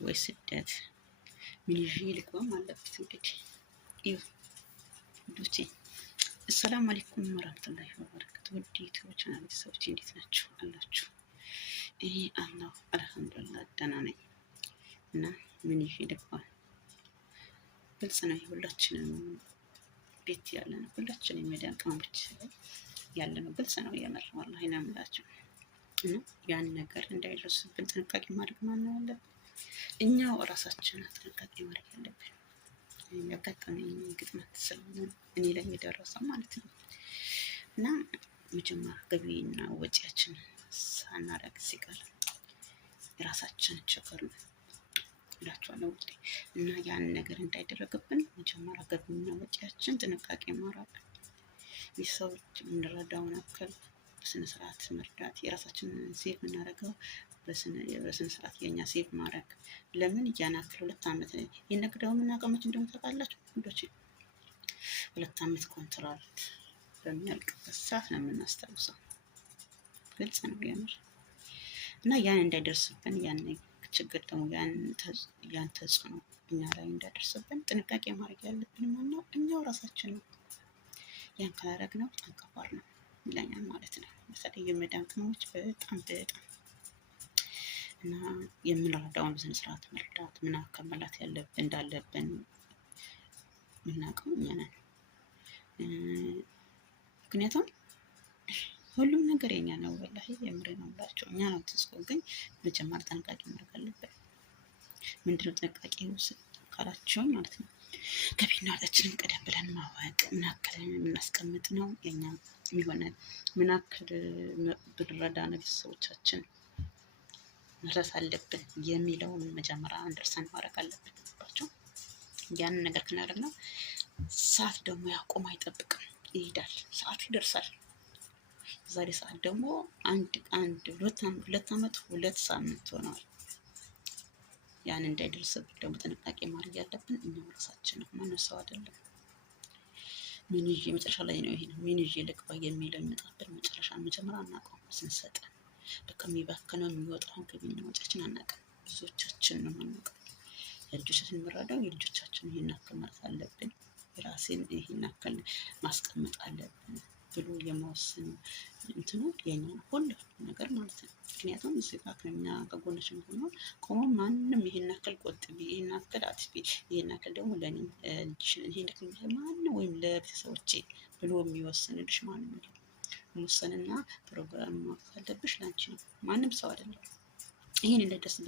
ወይ ስደት ምን ይዤ ልግባም አለበት እንግዲህ ይሁ ዱቲ። አሰላሙ አለይኩም ወራህመቱላሂ ወበረካቱ። ውድ ዩቲዩብ ቻናል ቤተሰቦች እንዴት ናችሁ አላችሁ? እኔ አላሁ አልሐምዱሊላህ ደህና ነኝ። እና ምን ይዤ ልግባ ግልጽ ነው፣ የሁላችንም ቤት ያለ ነው። ሁላችንም የሚዲያን ቅመሞች ያለ ነው፣ ግልጽ ነው። የምር ወላሂ ነው የምላችሁ። እና ያን ነገር እንዳይደርስብን ጥንቃቄ ማድረግ ማነው ያለብን? እኛው እራሳችን ጥንቃቄ ማድረግ ያለብን። ያጋጠመኝ ግጥመት ስለሆነ እኔ ላይ የደረሰው ማለት ነው። እና መጀመሪያ ገቢና ወጪያችን ሳናደርግ ሲቀር የራሳችን ችግር ነው እላችኋለሁ ውዴ። እና ያን ነገር እንዳይደረግብን መጀመሪያ ገቢና ወጪያችን ጥንቃቄ ማድረግ፣ የሰዎች የምንረዳውን ያክል በስነ ስርዓት መርዳት፣ የራሳችንን ሴቭ የምናደርገው በስነ ስርዓት የኛ ሴቭ ማድረግ። ለምን ያን ያክል 2 ዓመት የነግደው የምናቀመች እንደሆነ ታውቃላችሁ ወንዶች። 2 ዓመት ኮንትራት በሚያልቅበት ሰዓት ነው የምናስታውሰው። ግልጽ ነው የምር። እና ያን እንዳይደርስብን ያን ችግር ደግሞ ያን ተጽዕኖ እኛ ላይ እንዳይደርስብን ጥንቃቄ ማድረግ ያለብን ማነው? እኛው ራሳችን ነው። ያን ካላደረግነው በጣም ከባድ ነው ይለኛል ማለት ነው። በተለይ የመዳን ቅመሞች በጣም እና የምንረዳውን በስነ ስርዓት መርዳት፣ ምን ያክል መላት ያለብን እንዳለብን የምናውቀው እኛ ነን። ምክንያቱም ሁሉም ነገር የኛ ነው። ወላሂ የምሬ ነው ብላቸው እኛ ነው ተስቆ። ግን መጀመሪያ ጥንቃቄ ማድረግ አለብን። ምንድነው ጥንቃቄ ውስጥ ካላችሁኝ ማለት ነው፣ ገቢና ወጪያችንን ቀደም ብለን ማወቅ፣ ምን ያክል የምናስቀምጥ ነው የኛ የሚሆነን፣ ምን ያክል ብንረዳ ነው ቤተሰቦቻችን መድረስ አለብን የሚለውን መጀመሪያ አንደርሰን ማድረግ አለብን ባቸው። ያንን ነገር ካደረግነው ሰዓት ደግሞ ያቆም አይጠብቅም፣ ይሄዳል። ሰዓቱ ይደርሳል። ዛሬ ሰዓት ደግሞ አንድ 2 ዓመት 2 ሳምንት ሆነዋል። ያን እንዳይደርስብን ደግሞ ጥንቃቄ ማድረግ ያለብን እኛው ራሳችን ነው፣ ማንም ሰው አይደለም። ምን ይዤ መጨረሻ ላይ ነው ይሄ ነው ምን ይዤ ልግባ የሚለው የሚመጣብን መጨረሻ መጀመሪያ አናውቀውም። ስንሰጠን በቃ የሚባክነው የሚወጣውን ገቢና ወጪያችን አናውቅም። ብዙዎቻችን ነው የማናውቀው። የልጆቻችን የምንረዳው የልጆቻችን ይሄን ያክል ማለት አለብን፣ የራሴን ይሄን ያክል ማስቀመጥ አለብን ብሎ የመወሰን እንትኑ የኛ ሁሉ ነገር ማለት ነው። ምክንያቱም እዚህ ጋር ከኛ ከጎናችን ሆኖ ቆሞ ማንም ይሄን ያክል ቆጥቢ፣ ይሄን ያክል አጥፊ፣ ይሄን ያክል ደግሞ ለኔ ይሄን ያክል ማንም ወይም ለቤተሰቦቼ ብሎ የሚወስንልሽ ማንም ነው። መወሰንና ፕሮግራም ማድረግ ያለብሽ ላንቺ ነው፣ ማንም ሰው አይደለም። ይሄን እንዳይደርስብን